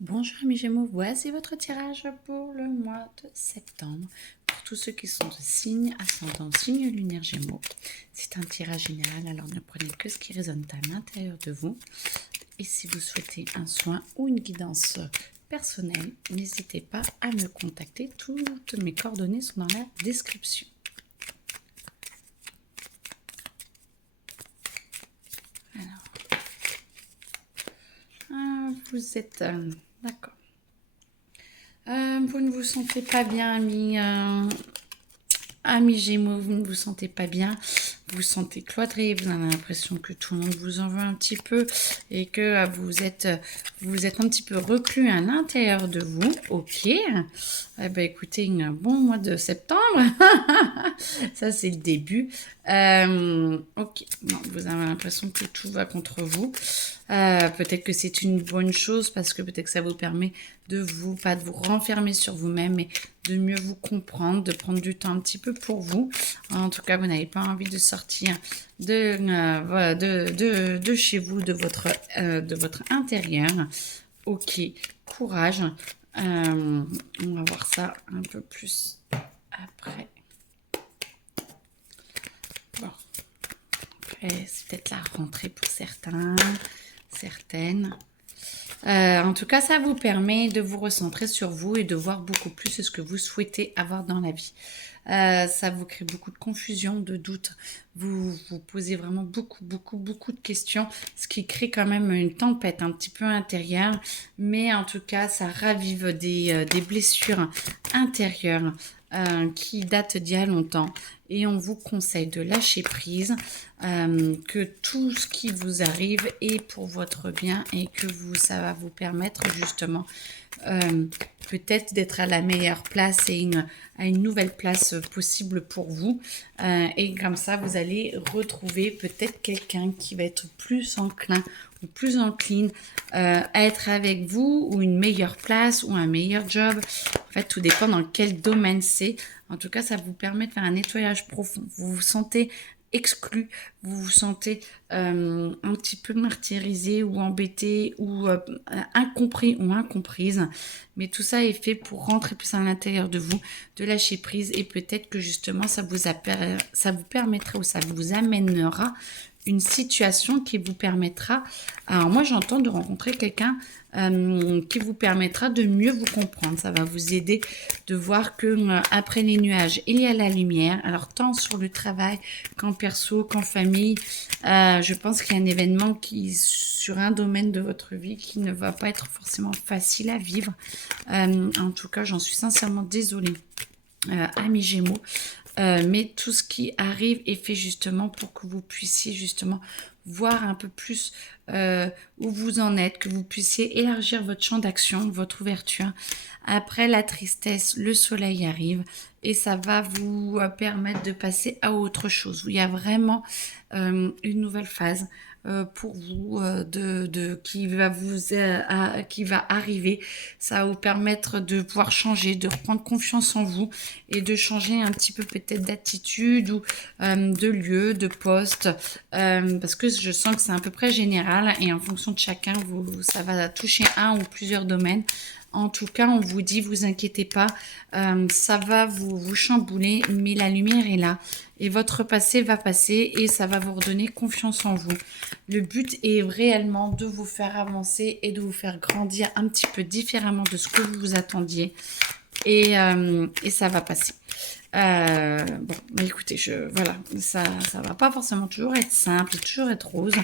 Bonjour amis Gémeaux, voici votre tirage pour le mois de septembre. Pour tous ceux qui sont de signe ascendant, signe lunaire Gémeaux. C'est un tirage général, alors ne prenez que ce qui résonne à l'intérieur de vous. Et si vous souhaitez un soin ou une guidance personnelle, n'hésitez pas à me contacter. Toutes mes coordonnées sont dans la description. Vous êtes... d'accord. Vous ne vous sentez pas bien, amis Gémeaux, vous ne vous sentez pas bien, vous vous sentez cloîtré, vous avez l'impression que tout le monde vous en veut un petit peu et que vous êtes un petit peu reclus à l'intérieur de vous. Ok, eh ben, écoutez, un bon mois de septembre, ça c'est le début. Ok, non, vous avez l'impression que tout va contre vous. Peut-être que c'est une bonne chose parce que peut-être que ça vous permet pas de vous renfermer sur vous-même, mais de mieux vous comprendre, de prendre du temps un petit peu pour vous. En tout cas, vous n'avez pas envie de sortir de chez vous, de votre intérieur. Ok, courage. On va voir ça un peu plus après. Bon. Après, c'est peut-être la rentrée pour certaines. En tout cas, ça vous permet de vous recentrer sur vous et de voir beaucoup plus ce que vous souhaitez avoir dans la vie. Ça vous crée beaucoup de confusion, de doutes. Vous vous posez vraiment beaucoup de questions, ce qui crée quand même une tempête un petit peu intérieure. Mais en tout cas, ça ravive des blessures intérieures qui datent d'il y a longtemps. Et on vous conseille de lâcher prise, que tout ce qui vous arrive est pour votre bien et que ça va vous permettre justement peut-être d'être à la meilleure place et à une nouvelle place possible pour vous. Et comme ça, vous allez retrouver peut-être quelqu'un qui va être plus enclin ou plus encline à être avec vous, ou une meilleure place ou un meilleur job. En fait, tout dépend dans quel domaine c'est. En tout cas, ça vous permet de faire un nettoyage profond. Vous vous sentez exclu, vous vous sentez un petit peu martyrisé ou embêté ou incompris ou incomprise, mais tout ça est fait pour rentrer plus à l'intérieur de vous, de lâcher prise, et peut-être que justement ça vous permettra ou ça vous amènera une situation qui vous permettra, alors moi j'entends, de rencontrer quelqu'un qui vous permettra de mieux vous comprendre. Ça va vous aider de voir que après les nuages, il y a la lumière. Alors tant sur le travail qu'en perso, qu'en famille, je pense qu'il y a un événement sur un domaine de votre vie qui ne va pas être forcément facile à vivre. En tout cas, j'en suis sincèrement désolée, amis Gémeaux. Mais tout ce qui arrive est fait justement pour que vous puissiez justement voir un peu plus où vous en êtes, que vous puissiez élargir votre champ d'action, votre ouverture. Après la tristesse, le soleil arrive et ça va vous permettre de passer à autre chose. Il y a vraiment une nouvelle phase pour vous qui va arriver. Ça va vous permettre de pouvoir changer, de reprendre confiance en vous et de changer un petit peu peut-être d'attitude ou de lieu, de poste, parce que je sens que c'est à peu près général et en fonction de chacun, ça va toucher un ou plusieurs domaines. En tout cas, on vous dit, vous inquiétez pas, ça va vous chambouler, mais la lumière est là. Et votre passé va passer et ça va vous redonner confiance en vous. Le but est réellement de vous faire avancer et de vous faire grandir un petit peu différemment de ce que vous vous attendiez. Et ça va passer. Bon, mais écoutez, voilà, ça va pas forcément toujours être simple, toujours être rose.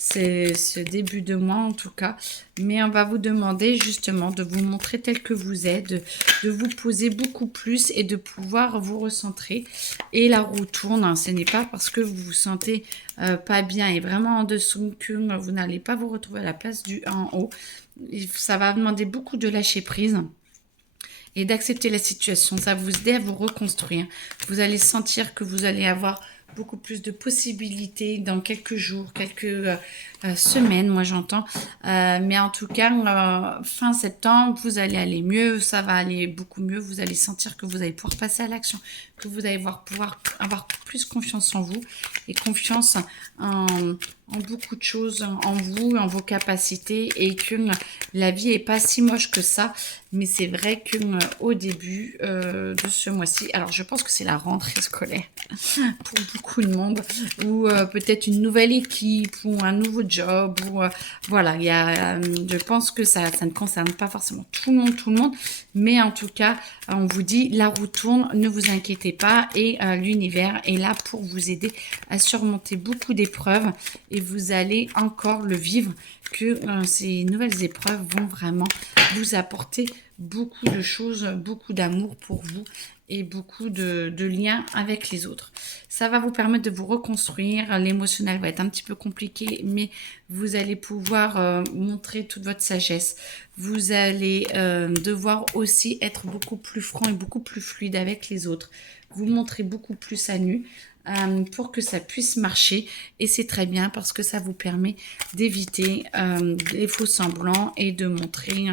C'est ce début de mois en tout cas. Mais on va vous demander justement de vous montrer tel que vous êtes, de vous poser beaucoup plus et de pouvoir vous recentrer. Et la roue tourne, hein. Ce n'est pas parce que vous vous sentez pas bien et vraiment en dessous que vous n'allez pas vous retrouver à la place du en haut. Ça va demander beaucoup de lâcher prise et d'accepter la situation. Ça va vous aider à vous reconstruire. Vous allez sentir que vous allez avoir beaucoup plus de possibilités dans quelques jours, quelques semaines, moi j'entends. Mais en tout cas, fin septembre, vous allez aller mieux, ça va aller beaucoup mieux. Vous allez sentir que vous allez pouvoir passer à l'action, que vous allez pouvoir avoir plus confiance en vous et confiance en beaucoup de choses, en vous, en vos capacités, et que la vie est pas si moche que ça. Mais c'est vrai que au début de ce mois-ci, alors je pense que c'est la rentrée scolaire pour beaucoup de monde, ou peut-être une nouvelle équipe, ou un nouveau job, ou voilà, je pense que ça ne concerne pas forcément tout le monde, mais en tout cas, on vous dit, la roue tourne, ne vous inquiétez pas, et l'univers est là pour vous aider à surmonter beaucoup d'épreuves, et vous allez encore le vivre, que ces nouvelles épreuves vont vraiment vous apporter beaucoup de choses, beaucoup d'amour pour vous, et beaucoup de liens avec les autres. Ça va vous permettre de vous reconstruire. L'émotionnel va être un petit peu compliqué, mais vous allez pouvoir montrer toute votre sagesse. Vous allez devoir aussi être beaucoup plus franc et beaucoup plus fluide avec les autres. Vous montrez beaucoup plus à nu pour que ça puisse marcher, et c'est très bien parce que ça vous permet d'éviter les faux semblants et de montrer,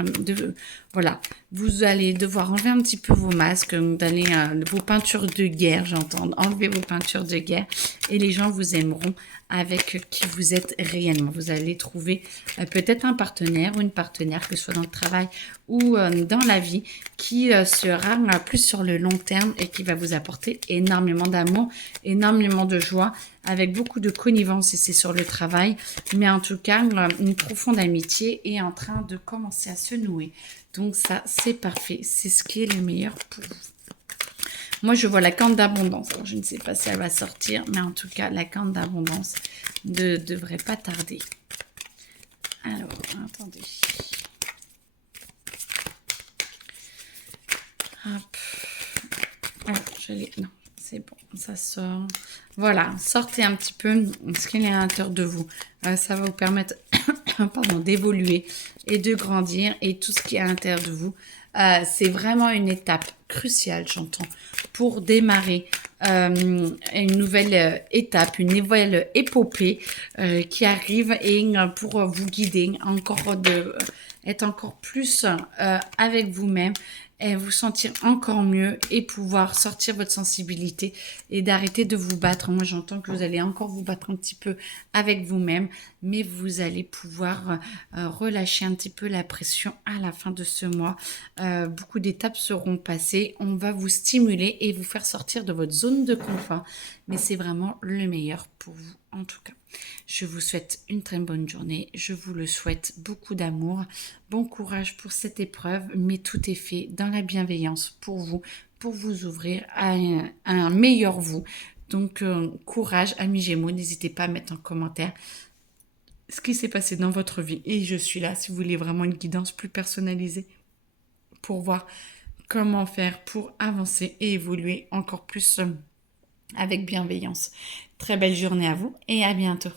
voilà, vous allez devoir enlever un petit peu vos masques, vos peintures de guerre, j'entends, enlever vos peintures de guerre, et les gens vous aimeront avec qui vous êtes réellement. Vous allez trouver peut-être un partenaire ou une partenaire, que ce soit dans le travail ou dans la vie, qui sera plus sur le long terme et qui va vous apporter énormément d'amour, énormément de joie, avec beaucoup de connivence si c'est sur le travail. Mais en tout cas, une profonde amitié est en train de commencer à se nouer. Donc ça, c'est parfait. C'est ce qui est le meilleur pour vous. Moi, je vois la corne d'abondance. Alors, je ne sais pas si elle va sortir, mais en tout cas, la corne d'abondance ne devrait pas tarder. Alors, attendez. Hop. Oh, je l'ai. Non, c'est bon, ça sort. Voilà, sortez un petit peu ce qu'il y a à l'intérieur de vous. Ça va vous permettre pardon, d'évoluer et de grandir, et tout ce qui est à l'intérieur de vous. C'est vraiment une étape cruciale, j'entends, pour démarrer une nouvelle étape, une nouvelle épopée qui arrive, et pour vous guider être encore plus avec vous-même, et vous sentir encore mieux, et pouvoir sortir votre sensibilité et d'arrêter de vous battre. Moi, j'entends que vous allez encore vous battre un petit peu avec vous-même, mais vous allez pouvoir relâcher un petit peu la pression à la fin de ce mois. Beaucoup d'étapes seront passées. On va vous stimuler et vous faire sortir de votre zone de confort, mais c'est vraiment le meilleur pour vous en tout cas. Je vous souhaite une très bonne journée. Je vous le souhaite, beaucoup d'amour. Bon courage pour cette épreuve, mais tout est fait dans la bienveillance pour vous ouvrir à un meilleur vous. Donc, courage, amis Gémeaux. N'hésitez pas à mettre en commentaire ce qui s'est passé dans votre vie. Et je suis là si vous voulez vraiment une guidance plus personnalisée pour voir comment faire pour avancer et évoluer encore plus avec bienveillance. Très belle journée à vous et à bientôt.